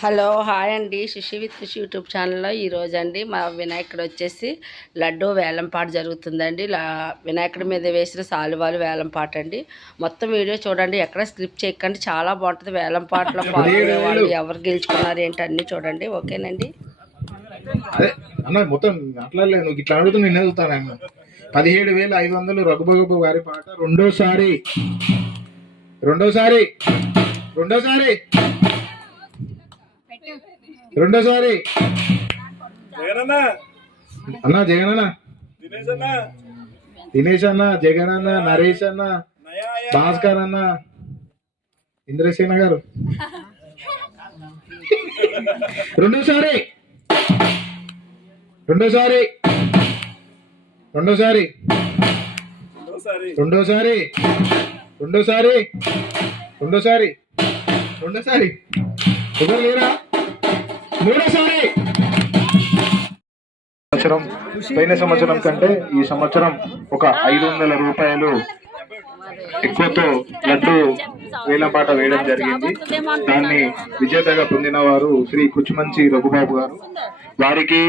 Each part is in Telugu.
హలో హాయ్ అండి. శిశి విత్ కృషి యూట్యూబ్ ఛానల్లో ఈరోజు అండి మా వినాయకుడు వచ్చేసి లడ్డు వేలంపాట జరుగుతుందండి. వినాయకుడి మీద వేసిన సాలువాలు వేలంపాట అండి. మొత్తం వీడియో చూడండి, ఎక్కడ స్క్రిప్ట్ చేయకండి, చాలా బాగుంటుంది. వేలంపాటలో పాల్గొనే వాళ్ళు ఎవరు గెలుచుకున్నారు ఏంటి అన్నీ చూడండి. ఓకేనండి. మొత్తం అట్లా నువ్వు ఇట్లా అడుగుతూ నేను ఎదుగుతాను. 17,500 రఘుబాబు గారి పాట రెండోసారి అన్నా జగన్ అన్న, దినేష్ అన్న, జగన్ అన్న, నరేష్ అన్న, భాస్కర్ అన్న, ఇంద్రసేన గారు రెండోసారి ఎవరు లేరా? మూడోసారి. పోయిన సంవత్సరం కంటే ఈ సంవత్సరం ఒక 500 రూపాయలు ఎక్కువతో లడ్డు వేలంపాట వేయడం జరిగింది. దాన్ని విజేతగా పొందిన వారు శ్రీ కుచ్చుమంచి రఘుబాబు గారు. వారికి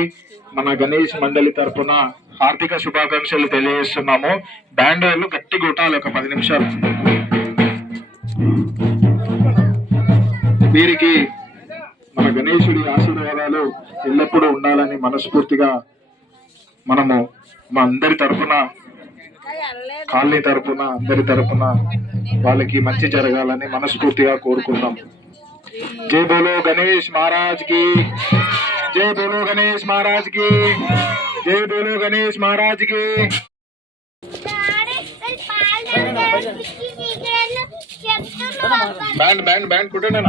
మన గణేష్ మండలి తరఫున హార్దిక శుభాకాంక్షలు తెలియజేస్తున్నాము. బ్యాండర్లు గట్టి కొట్టాలి ఒక 10 నిమిషాలు. వీరికి మన గణేశుడి ఆశీర్వాదాలు ఎల్లప్పుడూ ఉండాలని మనస్ఫూర్తిగా మనము మా అందరి తరఫున, కాలనీ తరఫున, అందరి తరఫున వాళ్ళకి మంచి జరగాలని మనస్ఫూర్తిగా కోరుకుంటాం. జై బోలో గణేష్ మహారాజ్ కి, జై బోలో గణేష్ మహారాజ్ కి, జై బోలో గణేష్ మహారాజ్ కి. బ్యాండ్ కుట్టండి.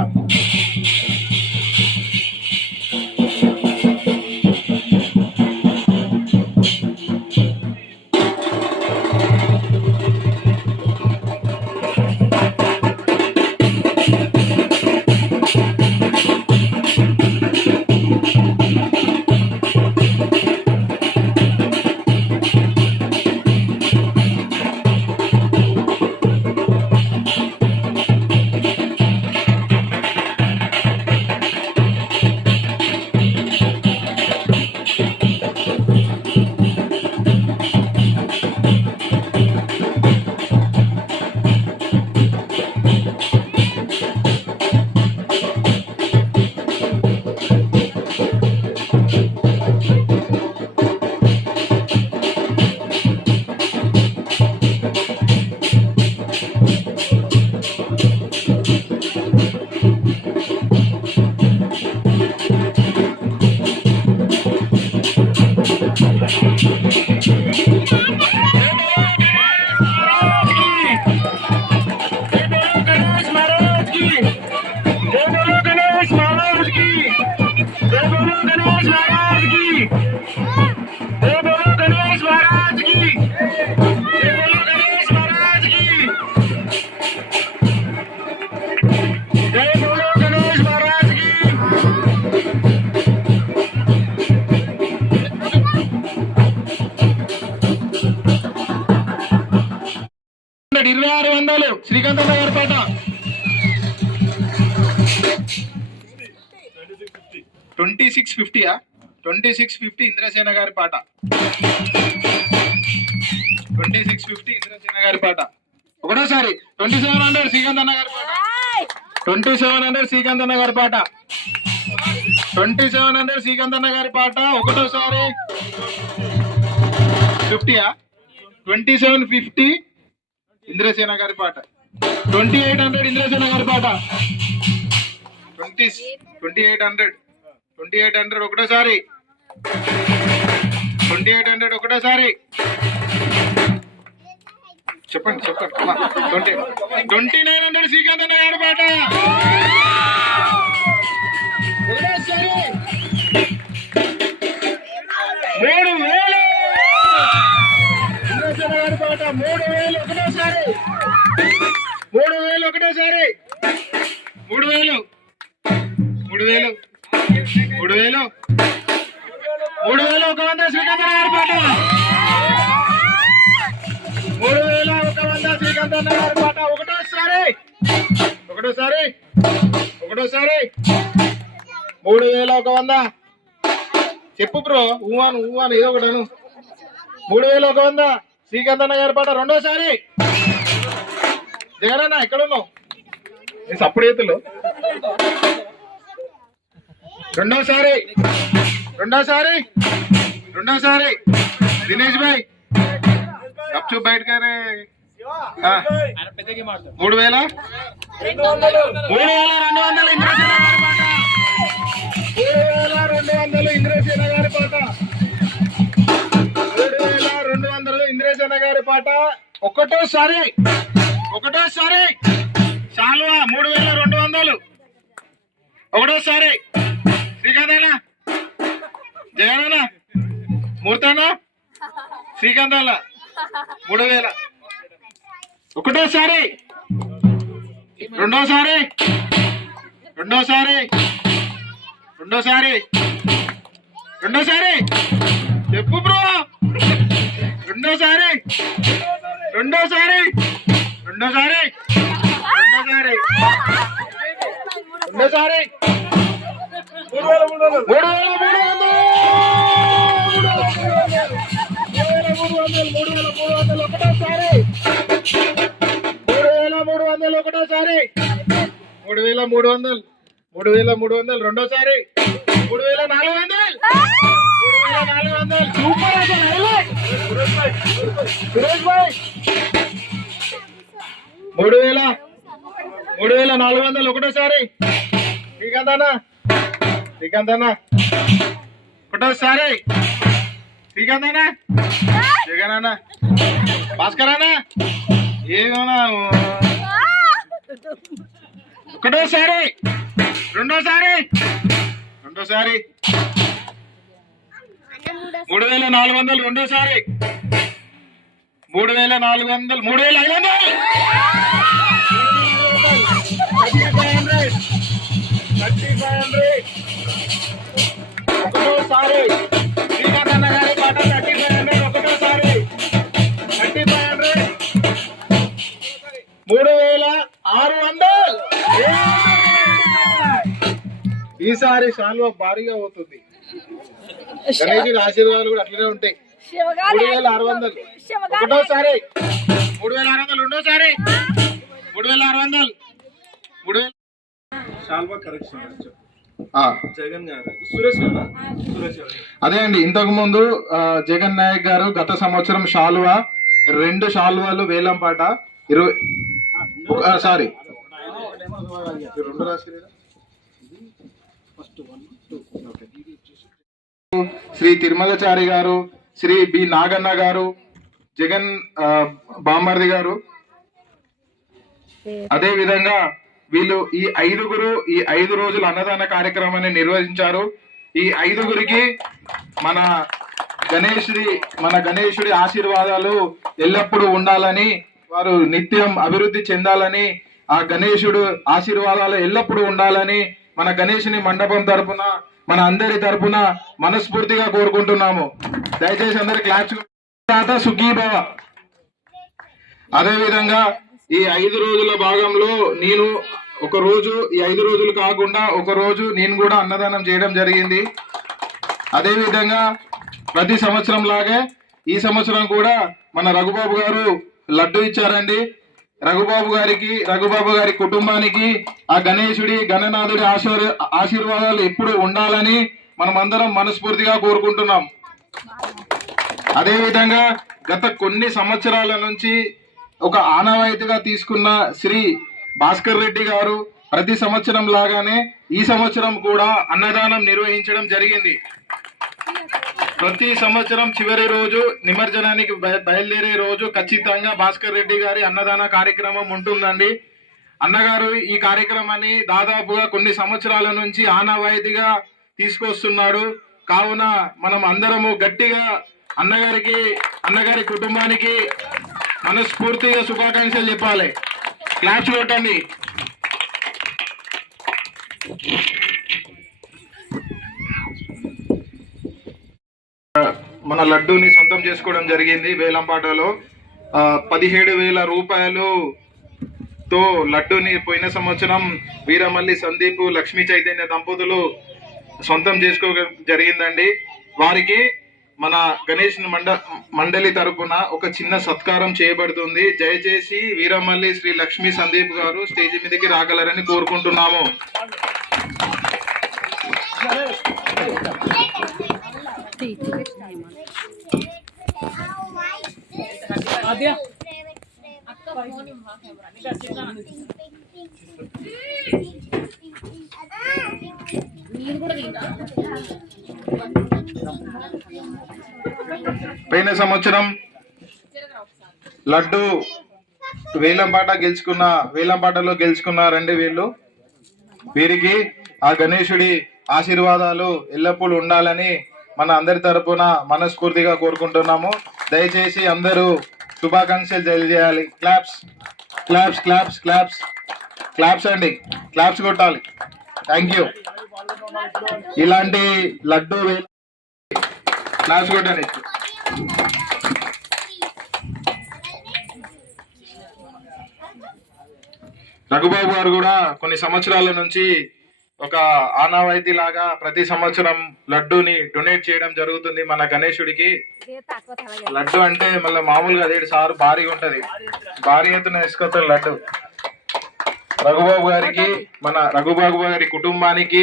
శ్రీకాంతమ్మ గారి పాట 2650. 2650 ఇంద్రసేన గారి పాట. 2650 ఇంద్రసేన గారి పాట. ఒకటోసారి 2700 శ్రీకాంతన్న గారి పాట. 2700 శ్రీకాంతన్న గారి పాట. 2700 శ్రీకాంతన్న గారి పాట. ఒకటోసారి 50. 2750 ఇంద్రసేన గారి పాట. 2800 ఇంద్రసేన గారి పాట. 2800 ఒకటోసారి. 2800 ఒకటోసారి. చెప్పండి 2900 శ్రీకాంతన్న గారి పాట. ఒకటోసారి 3000 ఇంద్రసేన గారి పాట. 3000 ఒకటోసారి. 3000 ఒకటోసారి. 3000 100 శ్రీకాంతన్న గారి పాట. 3100 శ్రీకాంతన్న గారి పాట. ఒకటోసారి 3100 చెప్పు బ్రో. ఊవాను ఏదో ఒకటాను. 3100 శ్రీకాంత్ అన్న గారి పాట రెండోసారి. జగనన్న ఎక్కడున్నావు? సప్పుడు చేతులు. రెండోసారి దినేష్ భాయ్ అప్చూ బయట గారే 3200 ఇంద్రసేన గారి పాట. 3200 ఇంద్రసేన గారి పాట. ఒకటోసారి చాలువా 3200. ఒకటోసారి శ్రీకాంత్ జగనన్న మూర్తన్న శ్రీకాంత్ 3000. ఒకటోసారి రెండోసారి చెప్పు బ్రో. రెండోసారి 3300 ఒకటోసారి. 3300 ఒకటోసారి. 3300 రెండోసారి. 3400 సూపర్ అసలు. సురేష్ భాయ్ 3400 ఒకటోసారి. శ్రీకాంత్ అన్న ఒకటోసారి. శ్రీకాంత్ అన్న జగన్ అన్న భాస్కర్ అన్న ఏమన్నా ఒకటోసారి. రెండోసారి 3400 రెండోసారి. 3500 ఒకటోసారి. శ్రీకాంత్ అన్న గారి పాట 3500 ఒకటోసారి. 3500 3600. ఈసారి శాల్వా భారీగా అవుతుంది. గణేష్ ఆశీర్వాదాలు కూడా అట్లనే ఉంటాయి. 3600 ఒకటోసారి. 3600 రెండోసారి. 3600 శాల్వా కరెక్షన్ జగన్ గారు సురేష్ అదే అండి. ఇంతకు ముందు జగన్ నాయక్ గారు గత సంవత్సరం శాల్వా 2 శాల్వాలు వేలం పాట 20 సారీ 2 రాసి శ్రీ తిరుమలచారి గారు, శ్రీ బి నాగన్న గారు, జగన్ బామర్ది గారు, అదే విధంగా వీళ్ళు ఈ 5 రోజుల అన్నదాన కార్యక్రమాన్ని నిర్వహించారు. ఈ 5గురికి మన గణేశుడి ఆశీర్వాదాలు ఎల్లప్పుడూ ఉండాలని, వారు నిత్యం అభివృద్ధి చెందాలని, ఆ గణేశుడు ఆశీర్వాదాలు ఎల్లప్పుడూ ఉండాలని మన గణేశుని మండపం తరపున, మన అందరి తరపున మనస్ఫూర్తిగా కోరుకుంటున్నాము. దయచేసి అందరి క్లాప్స్. సుఖీభవ. అదే విధంగా ఈ 5 రోజుల భాగంలో నేను ఒక రోజు, ఈ 5 రోజులు కాకుండా ఒక రోజు నేను కూడా అన్నదానం చేయడం జరిగింది. అదే విధంగా ప్రతి సంవత్సరం లాగే ఈ సంవత్సరం కూడా మన రఘుబాబు గారు లడ్డు ఇచ్చారండి. రఘుబాబు గారి కుటుంబానికి ఆ గణనాథుడి ఆశీర్వాదాలు ఎప్పుడు ఉండాలని మనం అందరం మనస్ఫూర్తిగా కోరుకుంటున్నాం. అదే విధంగా గత కొన్ని సంవత్సరాల నుంచి ఒక ఆనవాయితీగా తీసుకున్న శ్రీ భాస్కర్ రెడ్డి గారు ప్రతి సంవత్సరం లాగానే ఈ సంవత్సరం కూడా అన్నదానం నిర్వహించడం జరిగింది. ప్రతి సంవత్సరం చివరి రోజు నిమజ్జనానికి బయలుదేరే రోజు ఖచ్చితంగా భాస్కర్ రెడ్డి గారి అన్నదాన కార్యక్రమం ఉంటుందండి. అన్నగారు ఈ కార్యక్రమాన్ని దాదాపుగా కొన్ని సంవత్సరాల నుంచి ఆనవాయితీగా తీసుకొస్తున్నాడు. కావున మనం అందరము గట్టిగా అన్నగారి కుటుంబానికి మనస్ఫూర్తిగా శుభాకాంక్షలు చెప్పాలి. క్లాప్స్ కొట్టండి. మన లడ్డూని సొంతం చేసుకోవడం జరిగింది. వేలంపాటలో 17,000 రూపాయలుతో లడ్డూని పోయిన సంవత్సరం వీరమల్లి సందీప్, లక్ష్మీ చైతన్య దంపతులు సొంతం చేసుకో జరిగిందండి. వారికి మన గణేష్ మండలి తరపున ఒక చిన్న సత్కారం చేయబడుతుంది. దయచేసి వీరమల్లి శ్రీ లక్ష్మీ సందీప్ గారు స్టేజ్ మీదకి రాగలరని కోరుకుంటున్నాము. పోయిన సంవత్సరం లడ్డు వేలంపాటలో గెలుచుకున్నారండి వీళ్ళు. వీరికి ఆ గణేశుడి ఆశీర్వాదాలు ఎల్లప్పుడూ ఉండాలని మన అందరి తరపున మనస్ఫూర్తిగా కోరుకుంటున్నాము. దయచేసి అందరూ శుభాకాంక్షలు తెలియజేయాలి. Claps claps claps claps claps అండి, క్లాప్స్ కొట్టాలి. Thank you. ఇలాంటి లడ్డు క్లాప్స్ కొట్టండి. రఘుబాబు గారు కూడా కొన్ని సంవత్సరాల నుంచి ఒక ఆనవాయితీ లాగా ప్రతి సంవత్సరం లడ్డూని డొనేట్ చేయడం జరుగుతుంది మన గణేశుడికి. లడ్డు అంటే మళ్ళీ మామూలుగా అదే సారు భారీగా ఉంటది, భారీ ఎత్తున వేసుకొస్తారు లడ్డు. రఘుబాబు గారి కుటుంబానికి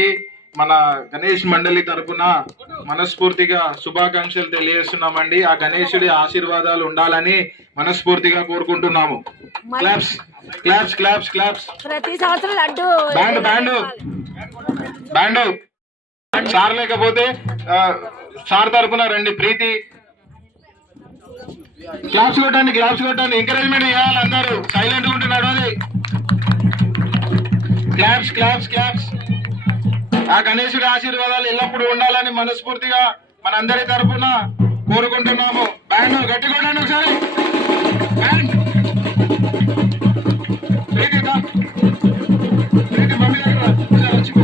మన గణేష్ మండలి తరపున మనస్ఫూర్తిగా శుభాకాంక్షలు తెలియజేస్తున్నామండి. ఆ గణేశుడి ఆశీర్వాదాలు ఉండాలని మనస్ఫూర్తిగా కోరుకుంటున్నాము. Claps claps claps claps. ప్రతి సంవత్సరం లడ్డు బ్యాండ్ సార్ లేకపోతే సార్ తరపున రండి. ప్రీతి క్లాప్స్ కొట్టండి, ఎంకరేజ్మెంట్ చేయాలి. అందరూ సైలెంట్ ఉంటున్నాడు. అది క్లాప్స్ క్లాప్స్ క్లాప్స్. ఆ గణేశుడి ఆశీర్వాదాలు ఎల్లప్పుడూ ఉండాలని మనస్ఫూర్తిగా మనందరి తరపున కోరుకుంటున్నాము. బ్యాండ్ గట్టి కొట్టండి ఒకసారి. బ్యాండ్ ప్రీతి మమ్మీ దగ్గర వచ్చిపో.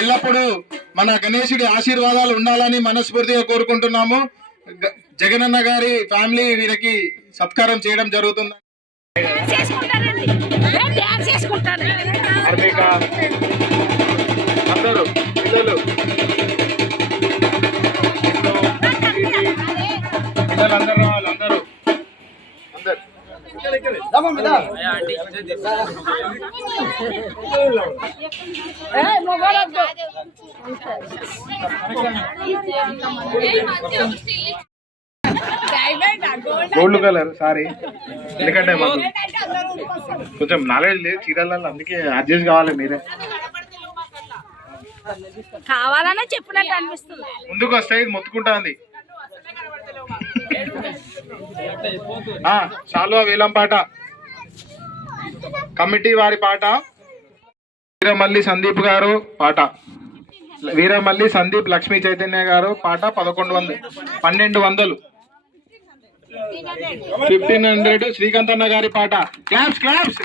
ఎల్లప్పుడూ మన గణేశుడి ఆశీర్వాదాలు ఉండాలని మనస్ఫూర్తిగా కోరుకుంటున్నాము. జగనన్న గారి ఫ్యామిలీ వీరికి సత్కారం చేయడం జరుగుతుంది. అందరూ పిల్లలు అందరూ రావాలి. అందరూ గోల్డ్ కలర్ సారీ, ఎందుకంటే మాకు కొంచెం నాలెడ్జ్ లేదు చీరలలో, అందుకే అడ్జస్ట్ కావాలి. మీరే కావాలనే చెప్పినట్టు అనిపిస్తుంది. ముందుకు వస్తాయి, మొత్తుకుంటుంది. శాలువా వేలం పాట కమిటీ వారి పాట. వీరమల్లి సందీప్ గారు పాట, వీరమల్లి సందీప్ లక్ష్మీ చైతన్య గారు పాట 1200 1500 శ్రీకాంత్ అన్న గారి పాట. Claps claps.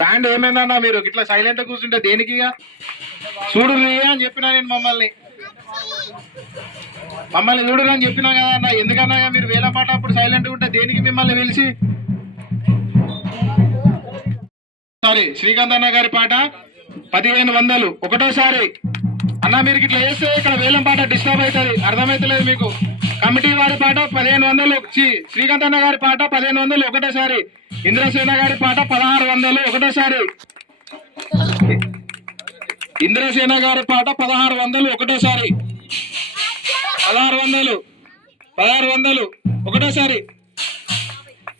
బ్యాండ్ ఏమైందన్నా మీరు ఇట్లా సైలెంట్ కూర్చుంటే దేనికి? చూడు అని చెప్పినా నేను, మమ్మల్ని చూడు అని చెప్పినా కదా అన్న. ఎందుకన్నా మీరు వేల పాట అప్పుడు సైలెంట్ ఉంటే దేనికి మిమ్మల్ని పిలిచి? సారీ, శ్రీకాంత్ అన్న గారి పాట 1500 ఒకటోసారి. అన్న మీరు ఇట్లా చేస్తే ఇక్కడ వేలం పాట డిస్టర్బ్ అవుతుంది, అర్థమైతలేదు మీకు. కమిటీ వారి పాట 1500, శ్రీకాంత్ అన్న గారి పాట 1500 ఒకటోసారి. ఇంద్రసేన గారి పాట 1600 ఒకటోసారి. ఇంద్రసేన గారి పాట 1600 ఒకటోసారి. 1600 ఒకటోసారి.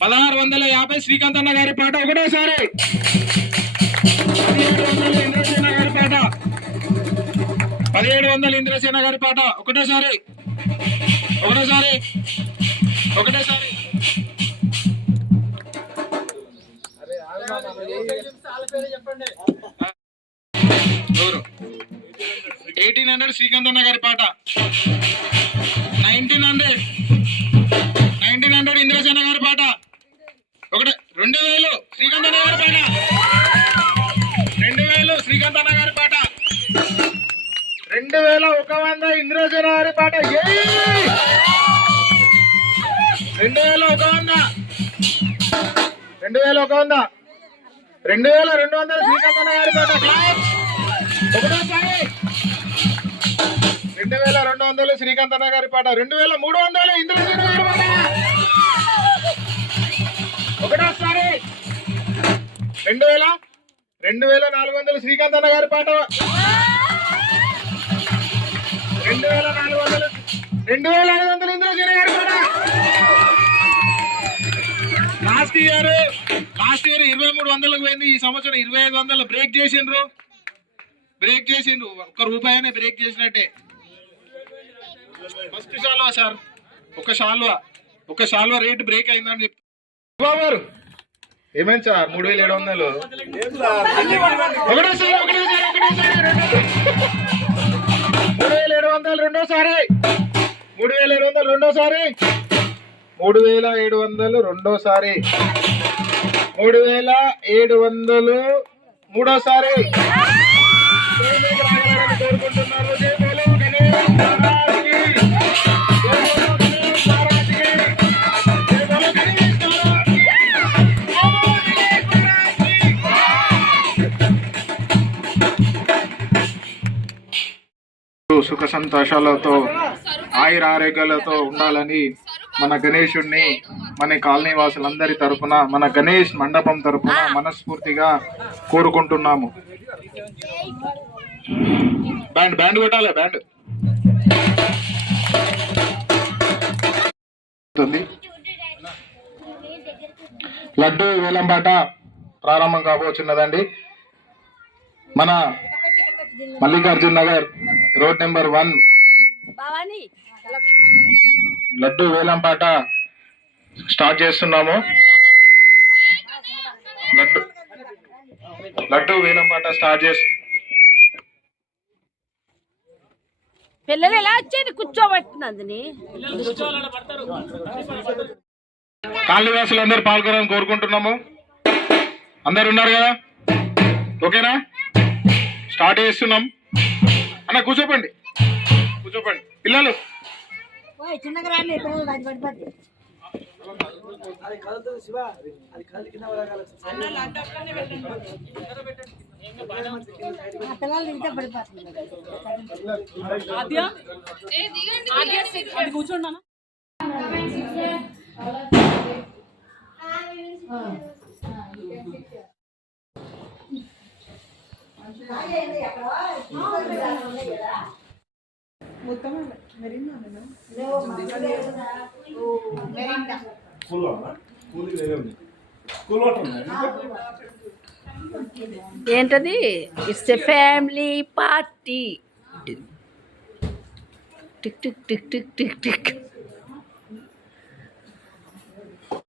1650 శ్రీకాంత్ అన్న గారి పాట ఒకటోసారి. 1700 ఇంద్రసేన గారి పాట. 1700 ఇంద్రసేన గారి పాట ఒకటేసారి ఒకటేసారి ఒకటేసారి. ఎవరు 1800 శ్రీకాంత్ అన్న గారి పాట. 1900 ఇంద్రసేన గారి పాట. ఒకటే 2000 శ్రీకాంత్ అన్న గారి పాట. 2000 శ్రీకాంత్ అన్న గారి పాట. 2100 ఇంద్రసేన గారి పాట. 2100 2200 శ్రీకాంత్ అన్న గారి పాట. ఒకటోసారి 2200 శ్రీకాంత్ అన్న గారి పాట. 2300 ఇంద్రసేన గారి పాట. ఒకటోసారి 2400 శ్రీకాంత్ అన్న గారి పాట. 2500 ఇంద్రసేన గారి పాట. లాస్ట్ ఇయర్ 2300కు పోయింది. ఈ సంవత్సరం 2500 బ్రేక్ చేసిండ్రు. ఒక్క రూపాయనే బ్రేక్ చేసినట్టే. ఫస్ట్ శాల్వా సార్, ఒక శాల్వా రేట్ బ్రేక్ అయిందని చెప్తారు. ఏమైంది సార్? 3700. ఒకటేసారి 3700 రెండోసారి. 3700 రెండోసారి. 3700 రెండోసారి. 3700 మూడోసారి. కోరుకుంటున్నారు. జై బోలో గణేష్ మహారాజ్కి. జై బోలో గణేష్ మహారాజ్కి. జై బోలో గణేష్ మహారాజ్కి. జై బోలో గణేష్ మహారాజ్కి. సుఖ సంతోషాలతో ఆయుర ఆరోగ్యాలతో ఉండాలని మన గణేశుడిని మన కాలనీ వాసులందరి తరపున, మన గణేష్ మండపం తరపున మనస్ఫూర్తిగా కోరుకుంటున్నాము. బ్యాండ్ కొట్టాలి. బ్యాండ్ లడ్డు వేలంపాట ప్రారంభం కాబోతున్నదండి. మన మల్లికార్జున్ నగర్ రోడ్ నెంబర్ 1 లడ్డు వేలంపాట స్టార్ట్ చేస్తున్నాము. లడ్డు వేలంపాట స్టార్ట్ చేసి పిల్లలు ఎలా వచ్చేది కూర్చోబెట్టినందుని కాళీవాసులు అందరూ పాల్గొనాలని కోరుకుంటున్నాము. అందరు ఉన్నారు కదా? ఓకేనా? స్టార్ట్ చేస్తున్నాం. అన్న కూర్చోపండి పిల్లలు. కూర్చోండి. ఏంటది? It's a family party. Tick tick tick tick tick tick.